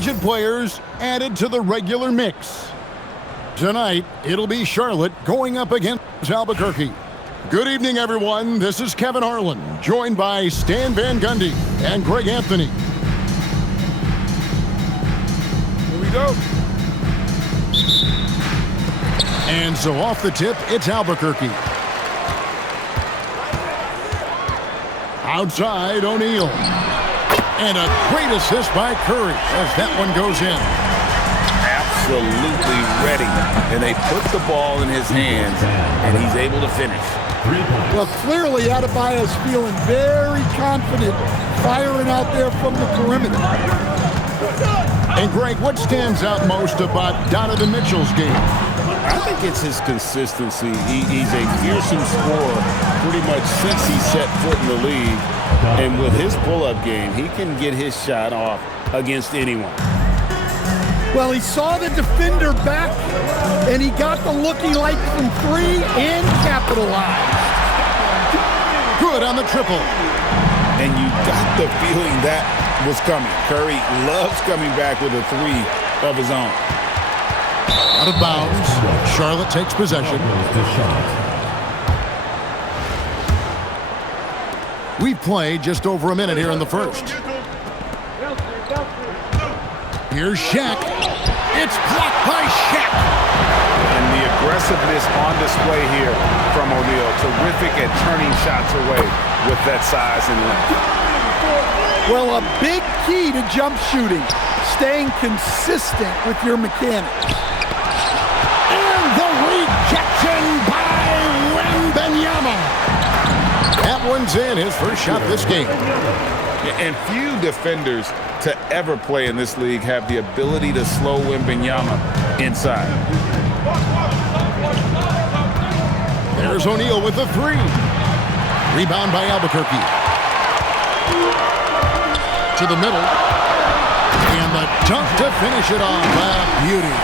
collegiate players added to the regular mix. Tonight, it'll be Charlotte going up against Albuquerque. Good evening, everyone. This is Kevin Harlan, joined by Stan Van Gundy and Greg Anthony. Here we go. And so off the tip, it's Albuquerque. Outside, O'Neal. And a great assist by Curry as that one goes in. Absolutely ready. And they put the ball in his hands, and he's able to finish. Well, clearly Adebayo's feeling very confident firing out there from the perimeter. And Greg, what stands out most about Donovan Mitchell's game? I think it's his consistency. He's a fearsome scorer pretty much since he set foot in the league. And with his pull-up game, he can get his shot off against anyone. Well, he saw the defender back, and he got the look he liked from three and capitalized. Good on the triple. And you got the feeling that was coming. Curry loves coming back with a three of his own. Out of bounds. Charlotte takes possession. We've played just over a minute here in the first. Here's Shaq. It's blocked by Shaq. And the aggressiveness on display here from O'Neal. Terrific at turning shots away with that size and length. Well, a big key to jump shooting, staying consistent with your mechanics. And the rejection by Wembanyama. That one's in, his first shot this game. And few defenders to ever play in this league have the ability to slow Wembanyama inside. There's O'Neal with the three. Rebound by Albuquerque. To the middle. And the dunk to finish it off. Beauty.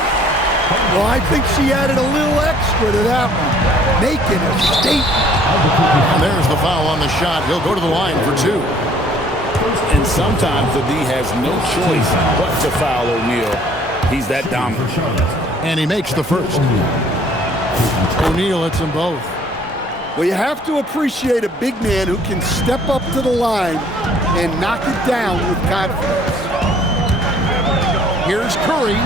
Well, I think she added a little extra to that one, making a statement. And there's the foul on the shot. He'll go to the line for two. And sometimes the D has no choice but to foul O'Neal. He's that dominant. And he makes the first. O'Neal hits them both. Well, you have to appreciate a big man who can step up to the line and knock it down with confidence. Here's Curry.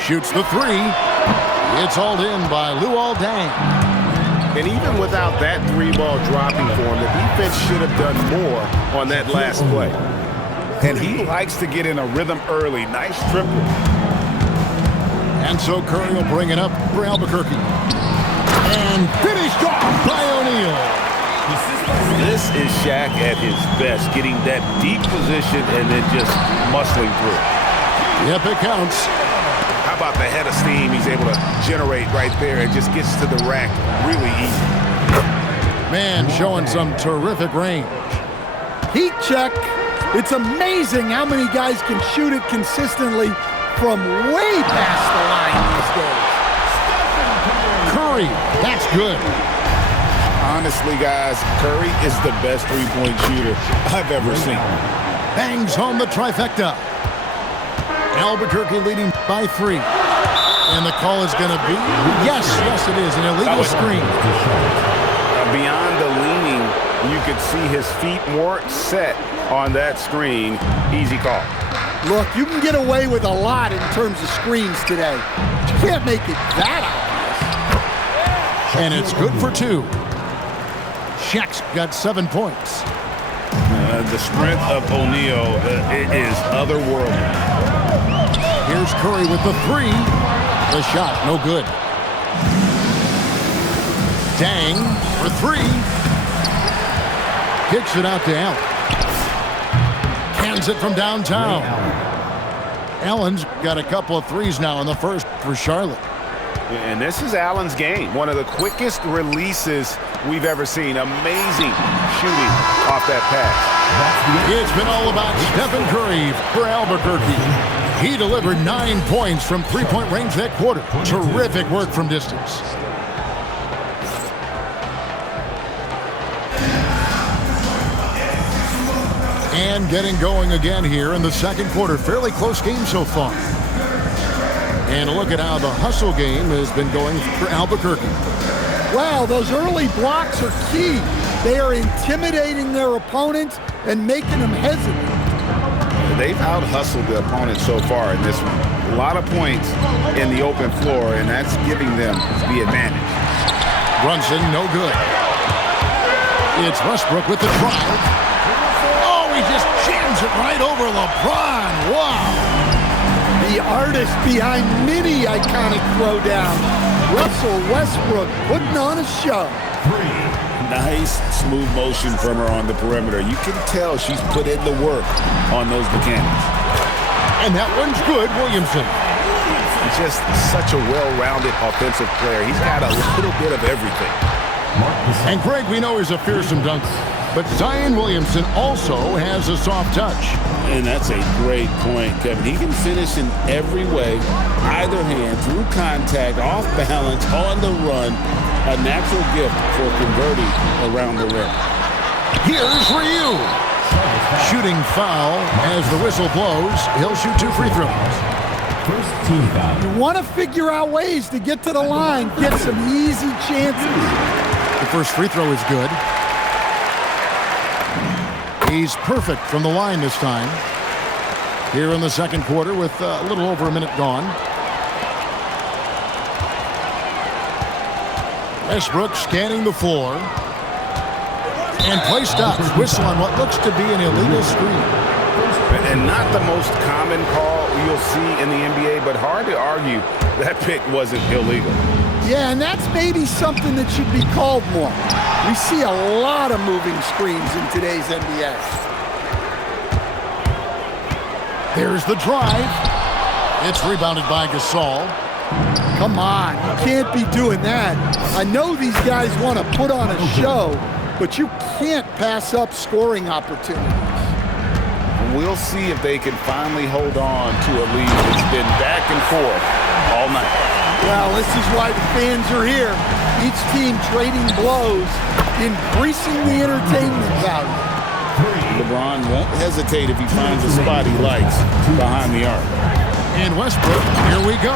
Shoots the three. It's hauled in by Luol Deng. And even without that three ball dropping for him, the defense should have done more on that last play. And he likes to get in a rhythm early. Nice triple. And so Curry will bring it up for Albuquerque. And finished off by O'Neal. This is Shaq at his best, getting that deep position and then just muscling through. Yep, it counts. How about the head of steam he's able to generate right there and just gets to the rack really easy. Man, showing some terrific range. Heat check. It's amazing how many guys can shoot it consistently from way past the line these days. Curry, that's good. Honestly, guys, Curry is the best three-point shooter I've ever seen. Bangs home the trifecta. Albuquerque leading by 3. And the call is going to be, yes, it is, an illegal screen. Beyond the leaning, you could see his feet more set on that screen. Easy call. Look, you can get away with a lot in terms of screens today. But you can't make it that obvious. And it's good for 2. Shaq's got 7 points. The strength of O'Neal is otherworldly. Here's Curry with the 3. The shot, no good. Deng for 3. Kicks it out to Allen. Cans it from downtown. Allen's got a couple of threes now in the first for Charlotte. And this is Allen's game. One of the quickest releases we've ever seen. Amazing shooting off that pass. It's been all about Stephen Curry for Albuquerque. He delivered 9 points from three-point range that quarter. Terrific work from distance. And getting going again here in the second quarter. Fairly close game so far. And a look at how the hustle game has been going for Albuquerque. Wow, those early blocks are key. They are intimidating their opponents and making them hesitant. They've out-hustled the opponent so far in this one. A lot of points in the open floor, and that's giving them the advantage. Brunson, no good. It's Westbrook with the drive. Oh, he just jams it right over LeBron. Wow. The artist behind many iconic throwdowns, Russell Westbrook, putting on a show. Nice, smooth motion from her on the perimeter. You can tell she's put in the work on those mechanics. And that one's good, Williamson. Just such a well-rounded offensive player. He's got a little bit of everything. And Greg, we know he's a fearsome dunker, but Zion Williamson also has a soft touch. And that's a great point, Kevin. He can finish in every way, either hand, through contact, off balance, on the run. A natural gift for converting around the rim. Here's Ryu. Shooting foul as the whistle blows. He'll shoot 2 free throws. First team foul. You want to figure out ways to get to the line, get some easy chances. The first free throw is good. He's perfect from the line this time. Here in the second quarter with a little over a minute gone. Westbrook scanning the floor. And play stops. Whistle on what looks to be an illegal screen. And not the most common call you'll see in the NBA, but hard to argue that pick wasn't illegal. Yeah, and that's maybe something that should be called more. We see a lot of moving screens in today's NBA. There's the drive. It's rebounded by Gasol. Come on, you can't be doing that. I know these guys want to put on a show, but you can't pass up scoring opportunities. We'll see if they can finally hold on to a lead that's been back and forth all night. Well, this is why the fans are here. Each team trading blows, increasing the entertainment value. LeBron won't hesitate if he finds a spot he likes behind the arc. And Westbrook, here we go.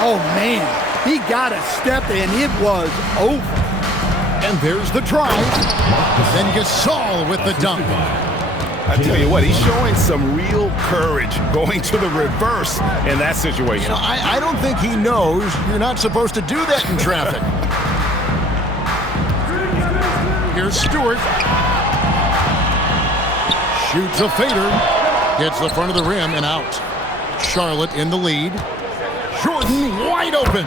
Oh, man, he got a step and it was over. And there's the drive. Then Gasol with the dunk. I tell you what, he's showing some real courage going to the reverse in that situation. You know, I don't think he knows you're not supposed to do that in traffic. Here's Stewart. Shoots a fader. Hits the front of the rim and out. Charlotte in the lead. Jordan wide open.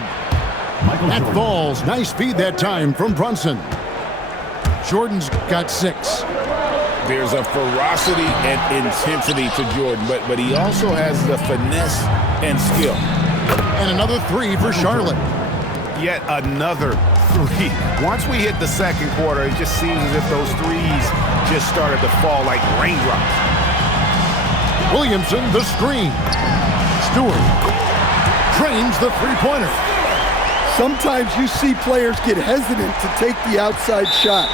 That falls. Nice feed that time from Brunson. Jordan's got 6. There's a ferocity and intensity to Jordan, but he also has the finesse and skill. And another 3 for Charlotte. Yet another 3. Once we hit the second quarter, it just seems as if those threes just started to fall like raindrops. Williamson, the screen. Stewart trains the three-pointer. Sometimes you see players get hesitant to take the outside shot.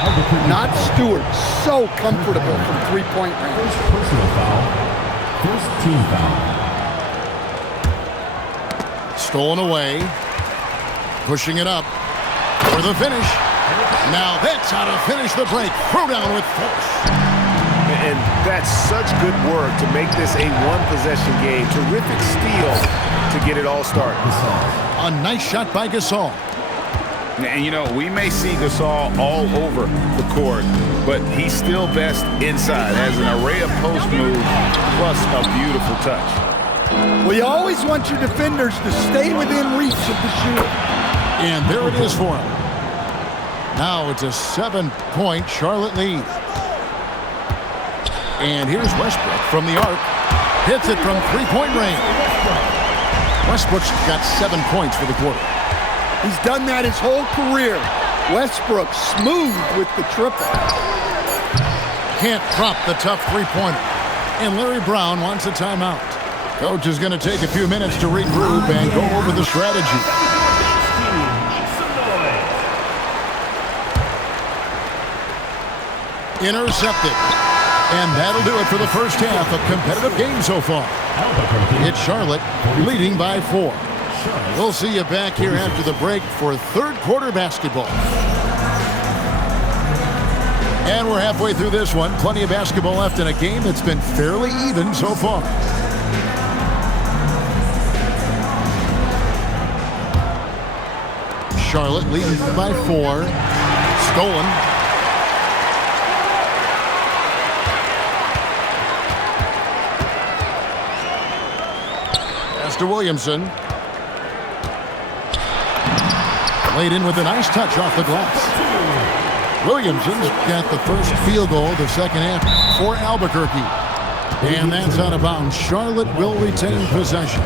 Not Stewart. So comfortable from three-point range. First personal foul. First team foul. Stolen away. Pushing it up for the finish. Now that's how to finish the break. Throw down with force. And that's such good work to make this a one-possession game. Terrific steal to get it all started. A nice shot by Gasol. And, you know, we may see Gasol all over the court, but he's still best inside. Has an array of post moves, plus a beautiful touch. Well, you always want your defenders to stay within reach of the shooter. And there it is for him. Now it's a 7-point Charlotte lead. And here's Westbrook from the arc. Hits it from three-point range. Westbrook's got 7 points for the quarter. He's done that his whole career. Westbrook smooth with the triple. Can't drop the tough three-pointer. And Larry Brown wants a timeout. Coach is going to take a few minutes to regroup and go over the strategy. Intercepted. And that'll do it for the first half. A competitive game so far. It's Charlotte leading by 4. We'll see you back here after the break for third quarter basketball. And we're halfway through this one. Plenty of basketball left in a game that's been fairly even so far. Charlotte leading by 4. Stolen. Pass to Williamson. Laid in with a nice touch off the glass. Williamson's got the first field goal of the second half for Albuquerque. And that's out of bounds. Charlotte will retain possession.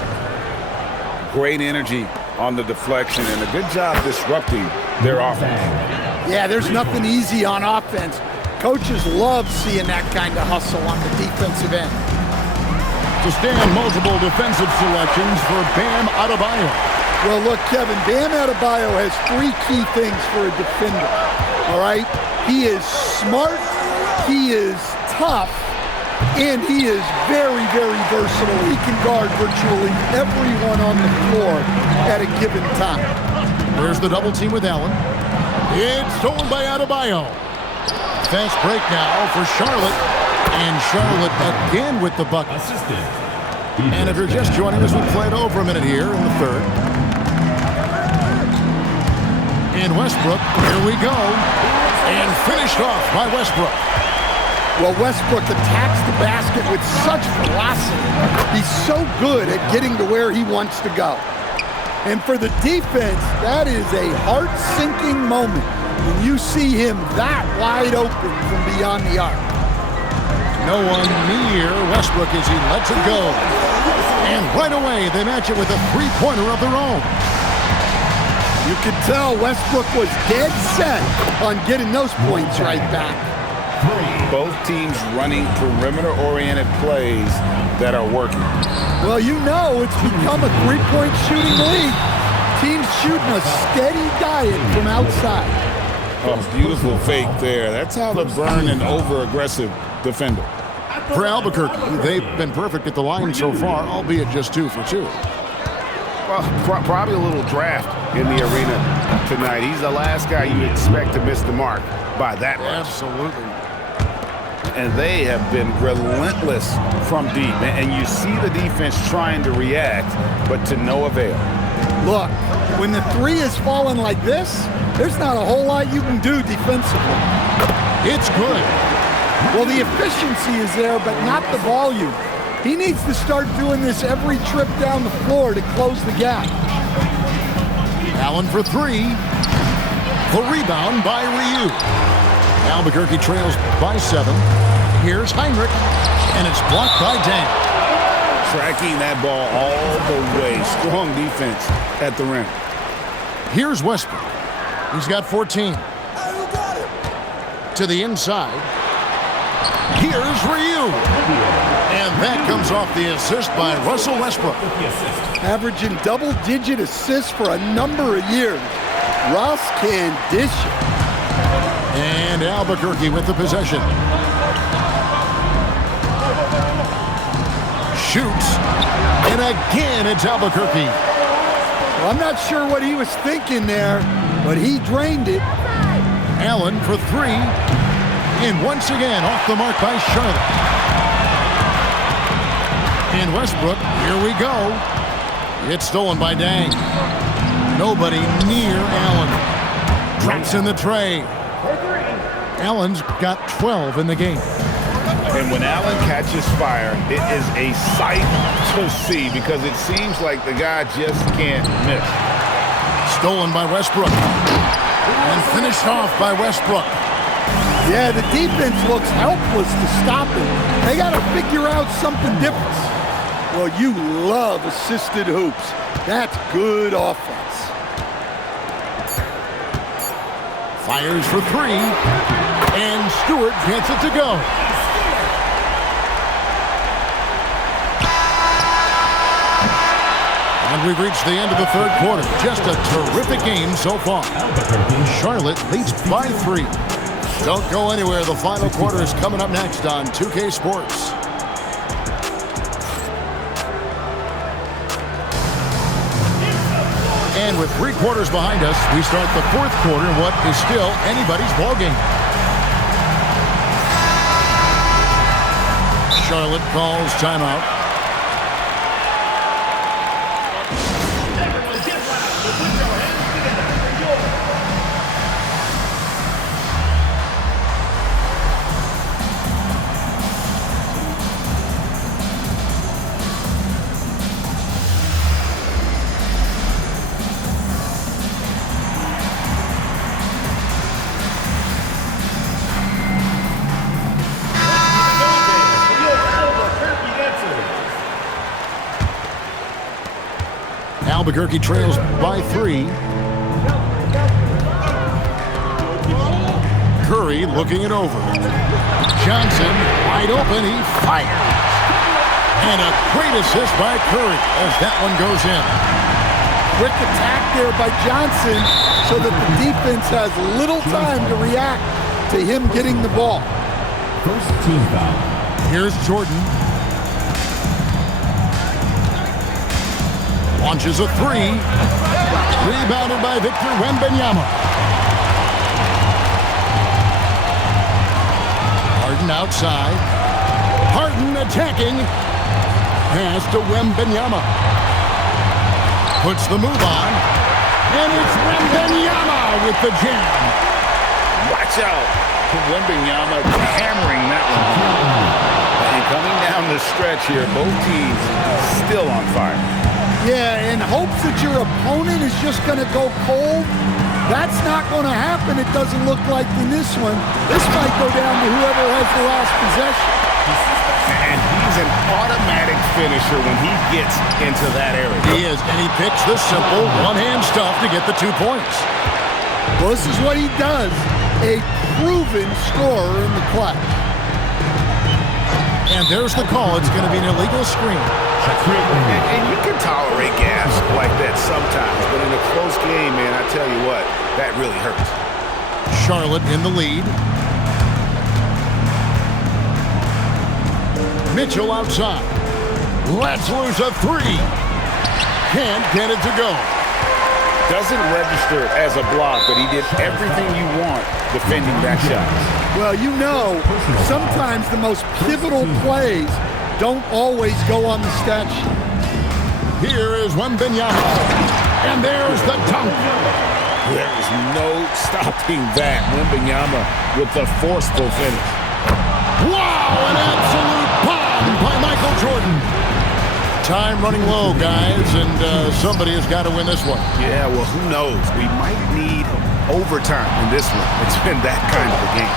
Great energy on the deflection and a good job disrupting their offense. Yeah, there's nothing easy on offense. Coaches love seeing that kind of hustle on the defensive end. To stand, multiple defensive selections for Bam Adebayo. Well, look, Kevin, Bam Adebayo has 3 key things for a defender, all right? He is smart, he is tough, and he is very, very versatile. He can guard virtually everyone on the floor at a given time. There's the double team with Allen. It's stolen by Adebayo. Fast break now for Charlotte. And Charlotte again with the bucket. And if you're just joining us, we played over a minute here in the third. And Westbrook, here we go. And finished off by Westbrook. Well, Westbrook attacks the basket with such velocity. He's so good at getting to where he wants to go. And for the defense, that is a heart-sinking moment when you see him that wide open from beyond the arc. No one near Westbrook as he lets it go. And right away, they match it with a three-pointer of their own. You could tell Westbrook was dead set on getting those points right back. Both teams running perimeter-oriented plays that are working. Well, you know it's become a three-point shooting league. Teams shooting a steady diet from outside. Oh, beautiful fake there. That's how to burn an over-aggressive defender. For Albuquerque, they've been perfect at the line so far, albeit just 2 for 2. Well, probably a little draft in the arena tonight. He's the last guy you expect to miss the mark by that much. Absolutely. And they have been relentless from deep. And you see the defense trying to react, but to no avail. Look, when the three is falling like this, there's not a whole lot you can do defensively. It's good. Well, the efficiency is there, but not the volume. He needs to start doing this every trip down the floor to close the gap. Allen for 3. The rebound by Ryu. Albuquerque trails by 7. Here's Heinrich, and it's blocked by Dang. Tracking that ball all the way. Strong defense at the rim. Here's Westbrook. He's got 14. To the inside. Here's Ryu. And that comes off the assist by Russell Westbrook. Averaging double-digit assists for a number of years. Russ can dish it. And Albuquerque with the possession. Shoots. And again, it's Albuquerque. Well, I'm not sure what he was thinking there, but he drained it. Allen for 3. And once again, off the mark by Charlotte. And Westbrook, here we go. It's stolen by Dang. Nobody near Allen. Drops in the tray. Allen's got 12 in the game. And when Allen catches fire, it is a sight to see because it seems like the guy just can't miss. Stolen by Westbrook. And finished off by Westbrook. Yeah, the defense looks helpless to stop it. They got to figure out something different. Well, you love assisted hoops. That's good offense. Fires for 3. And Stewart gets it to go. And we've reached the end of the third quarter. Just a terrific game so far. Charlotte leads by 3. Don't go anywhere. The final quarter is coming up next on 2K Sports. And with 3 quarters behind us, we start the 4th quarter in what is still anybody's ballgame. Charlotte calls timeout. Albuquerque trails by 3. Curry looking it over. Johnson wide open. He fires. And a great assist by Curry as that one goes in. Quick attack there by Johnson so that the defense has little time to react to him getting the ball. First team foul. Here's Jordan. Launches a 3. Rebounded by Victor Wembanyama. Harden outside. Harden attacking. Pass to Wembanyama. Puts the move on. And it's Wembanyama with the jam. Watch out. Wembanyama hammering that one. And coming down the stretch here, both teams still on fire. Yeah, in hopes that your opponent is just going to go cold. That's not going to happen, it doesn't look like in this one. This might go down to whoever has the last possession. And he's an automatic finisher when he gets into that area. He is, and he picks the simple one-hand stuff to get the 2 points. Well, this is what he does. A proven scorer in the clutch. And there's the call. It's going to be an illegal screen. And you can tolerate gas like that sometimes, but in a close game, man, I tell you what, that really hurts. Charlotte in the lead. Mitchell outside. Lets loose a 3. Can't get it to go. Doesn't register as a block, but he did everything you want defending that shot. Well, you know, sometimes the most pivotal plays don't always go on the stat sheet. Here is Wembanyama. And there's the dunk. There is no stopping that. Wembanyama with the forceful finish. Wow, an absolute bomb by Michael Jordan. Time running low, guys, and somebody has got to win this one. Yeah, well, who knows? We might need overtime in this one. It's been that kind of a game.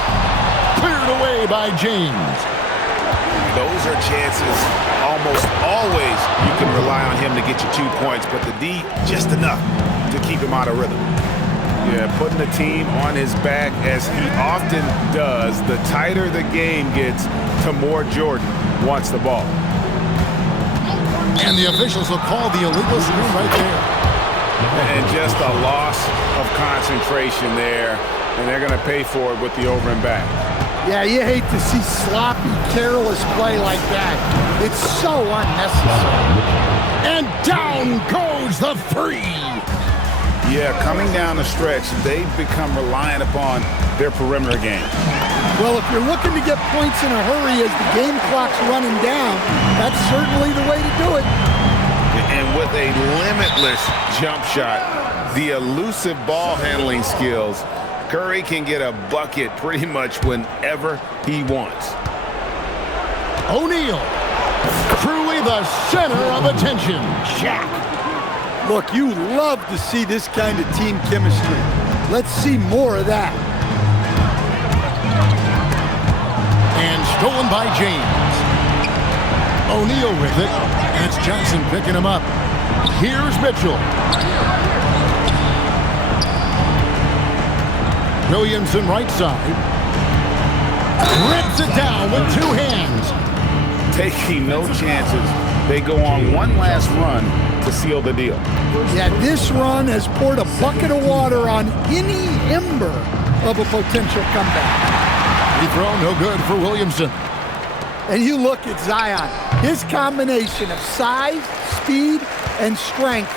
Cleared away by James. Those are chances almost always you can rely on him to get you 2 points, but the D, just enough to keep him out of rhythm. Yeah, putting the team on his back as he often does. The tighter the game gets, the more Jordan wants the ball. And the officials will call the illegal screen right there. And just a loss of concentration there, and they're going to pay for it with the over and back. Yeah, you hate to see sloppy, careless play like that. It's so unnecessary. And down goes the 3. Yeah, coming down the stretch, they've become reliant upon their perimeter game. Well, if you're looking to get points in a hurry as the game clock's running down, that's certainly the way to do it. And with a limitless jump shot, the elusive ball handling skills, Curry can get a bucket pretty much whenever he wants. O'Neal, truly the center of attention. Shaq. Look, you love to see this kind of team chemistry. Let's see more of that. And stolen by James. O'Neal with it. And it's Johnson picking him up. Here's Mitchell. Williamson right side. Rips it down with 2 hands. Taking no chances. They go on one last run to seal the deal. Yeah, this run has poured a bucket of water on any ember of a potential comeback. Free throw, no good for Williamson. And you look at Zion. His combination of size, speed, and strength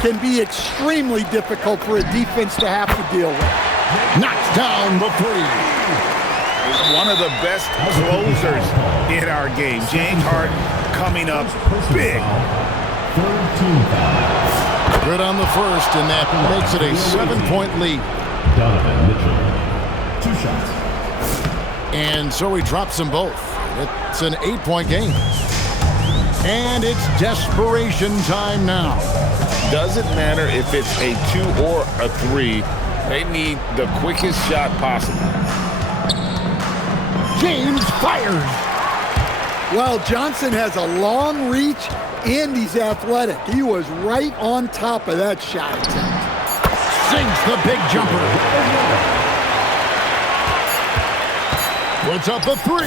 can be extremely difficult for a defense to have to deal with. Knocks down the three. One of the best closers in our game. James Harden coming up big. Third team foul. Good on the first, and that makes it a 7-point lead. Donovan Mitchell. 2 shots. And so he drops them both. It's an 8-point game. And it's desperation time now. Doesn't matter if it's a 2 or a 3. They need the quickest shot possible. James fires. Well, Johnson has a long reach, and he's athletic. He was right on top of that shot attempt. Sinks the big jumper. Puts up the 3.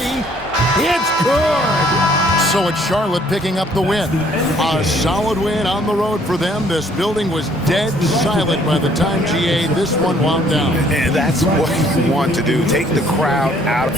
It's good. So it's Charlotte picking up the win. A solid win on the road for them. This building was dead silent by the time GA this one wound down. And that's what you want to do. Take the crowd out.